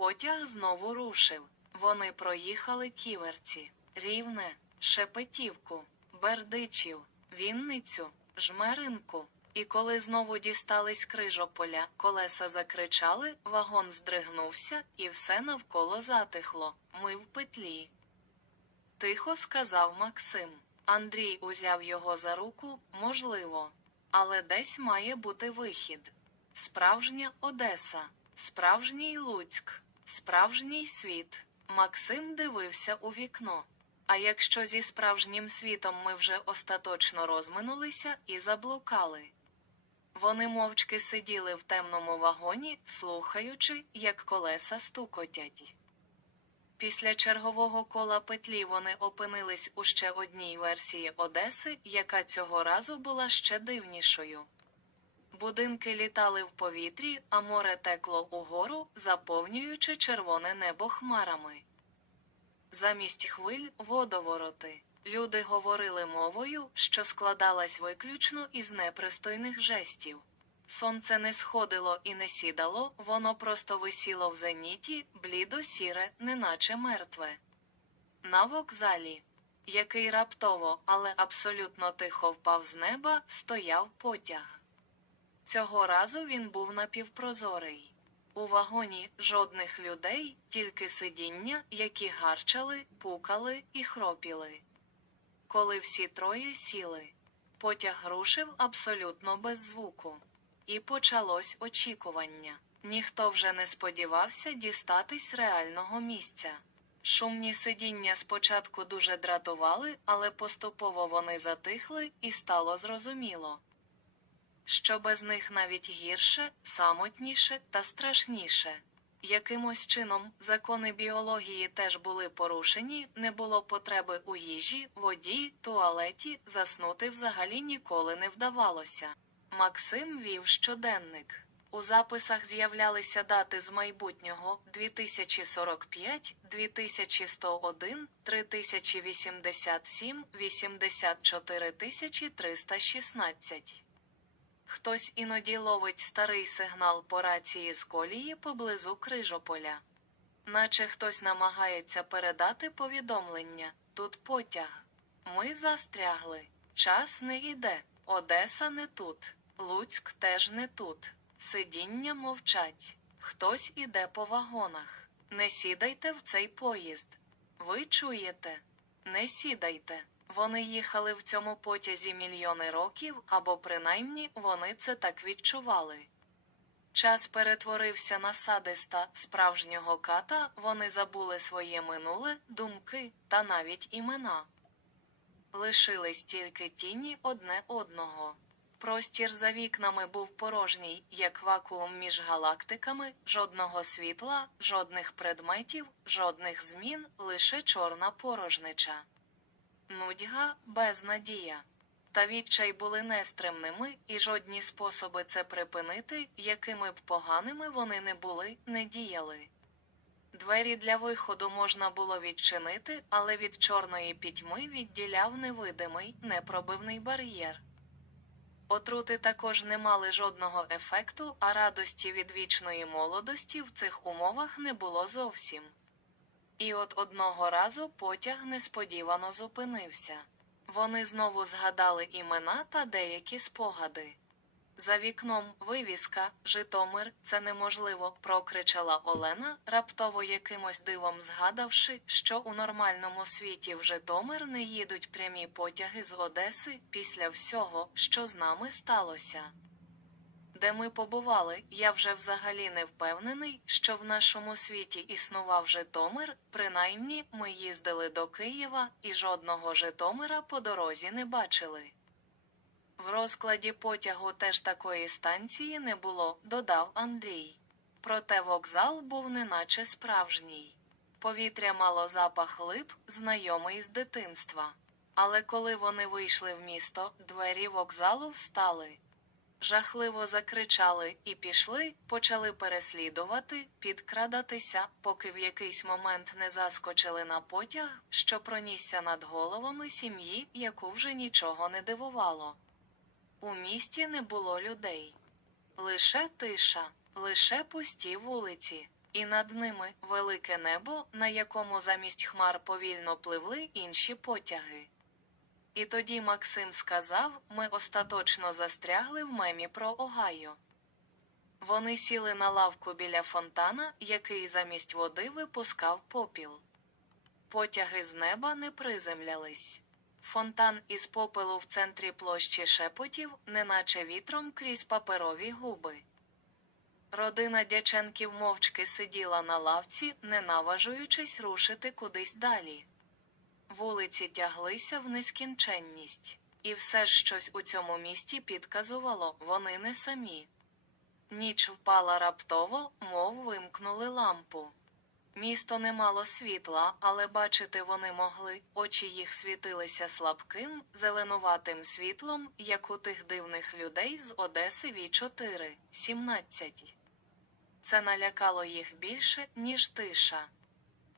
Потяг знову рушив. Вони проїхали ківерці, рівне, шепетівку, бердичів, Вінницю, жмеринку. І коли знову дістались крижополя, колеса закричали, вагон здригнувся, і все навколо затихло. Ми в петлі. Тихо сказав Максим. Андрій узяв його за руку, можливо. Але десь має бути вихід. Справжня Одеса, справжній Луцьк, справжній світ. Максим дивився у вікно. А якщо зі справжнім світом ми вже остаточно розминулися і заблукали? Вони мовчки сиділи в темному вагоні, слухаючи, як колеса стукотять. Після чергового кола петлі вони опинились у ще одній версії Одеси, яка цього разу була ще дивнішою. Будинки літали в повітрі, а море текло угору, заповнюючи червоне небо хмарами. Замість хвиль водовороти. Люди говорили мовою, що складалась виключно із непристойних жестів. Сонце не сходило і не сідало, воно просто висіло в зеніті, блідо сіре, неначе мертве. На вокзалі, який раптово, але абсолютно тихо впав з неба, стояв потяг. Цього разу він був напівпрозорий. У вагоні жодних людей, тільки сидіння, які гарчали, пукали і хропіли. Коли всі троє сіли, потяг рушив абсолютно без звуку. І почалось очікування. Ніхто вже не сподівався дістатись реального місця. Шумні сидіння спочатку дуже дратували, але поступово вони затихли і стало зрозуміло, що без них навіть гірше, самотніше та страшніше. Якимось чином закони біології теж були порушені, не було потреби у їжі, воді, туалеті, заснути взагалі ніколи не вдавалося. Максим вів щоденник. У записах з'являлися дати з майбутнього 2045, 2101, 3087, 84316. Хтось іноді ловить старий сигнал по рації з колії поблизу Крижополя. Наче хтось намагається передати повідомлення тут потяг. Ми застрягли. Час не іде. Одеса не тут. Луцьк теж не тут. Сидіння мовчать. Хтось іде по вагонах. Не сідайте в цей поїзд. Ви чуєте? Не сідайте. Вони їхали в цьому потязі мільйони років, або принаймні вони це так відчували. Час перетворився на садиста справжнього ката, вони забули своє минуле, думки та навіть імена. Лишились тільки тіні одне одного. Простір за вікнами був порожній, як вакуум між галактиками, жодного світла, жодних предметів, жодних змін, лише чорна порожнича. Нудьга, безнадія. Та відчай були нестримними, і жодні способи це припинити, якими б поганими вони не були, не діяли. Двері для виходу можна було відчинити, але від чорної пітьми відділяв невидимий, непробивний бар'єр. Отрути також не мали жодного ефекту, а радості від вічної молодості в цих умовах не було зовсім. І от одного разу потяг несподівано зупинився. Вони знову згадали імена та деякі спогади. За вікном вивіска Житомир, це неможливо, прокричала Олена, раптово якимось дивом згадавши, що у нормальному світі в Житомир не їдуть прямі потяги з Одеси після всього, що з нами сталося. Де ми побували, я вже взагалі не впевнений, що в нашому світі існував Житомир, принаймні ми їздили до Києва і жодного Житомира по дорозі не бачили. В розкладі потягу теж такої станції не було, додав Андрій. Проте вокзал був неначе справжній. Повітря мало запах лип, знайомий з дитинства. Але коли вони вийшли в місто, двері вокзалу встали. Жахливо закричали і пішли, почали переслідувати, підкрадатися, поки в якийсь момент не заскочили на потяг, що пронісся над головами сім'ї, яку вже нічого не дивувало. У місті не було людей. Лише тиша, лише пусті вулиці. і над ними велике небо, на якому замість хмар повільно пливли інші потяги. І тоді Максим сказав: ми остаточно застрягли в мемі про Огайо. Вони сіли на лавку біля фонтана, який замість води випускав попіл. Потяги з неба не приземлялись. Фонтан із попелу в центрі площі шепотів, неначе вітром крізь паперові губи. Родина Дяченків мовчки сиділа на лавці, не наважуючись рушити кудись далі. Вулиці тяглися в нескінченність, і все ж щось у цьому місті підказувало, вони не самі. Ніч впала раптово, мов вимкнули лампу. Місто не мало світла, але бачити вони могли, очі їх світилися слабким, зеленуватим світлом, як у тих дивних людей з Одеси Ві 4 17. Це налякало їх більше, ніж тиша.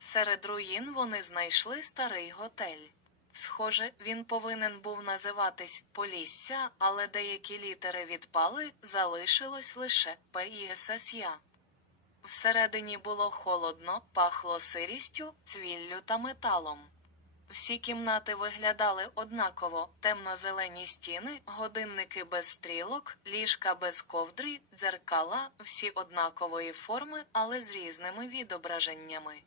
Серед руїн вони знайшли старий готель. Схоже, він повинен був називатись Полісся, але деякі літери відпали, залишилось лише П. Всередині було холодно, пахло сирістю, цвіллю та металом. Всі кімнати виглядали однаково: темно-зелені стіни, годинники без стрілок, ліжка без ковдри, дзеркала, всі однакової форми, але з різними відображеннями.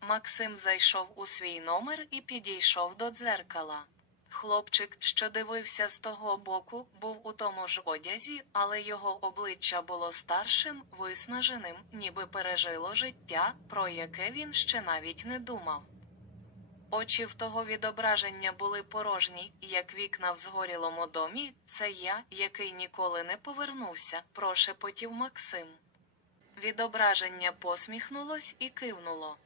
Максим зайшов у свій номер і підійшов до дзеркала. Хлопчик, що дивився з того боку, був у тому ж одязі, але його обличчя було старшим, виснаженим, ніби пережило життя, про яке він ще навіть не думав. Очі в того відображення були порожні, як вікна в згорілому домі. Це я, який ніколи не повернувся, прошепотів Максим. Відображення посміхнулось і кивнуло.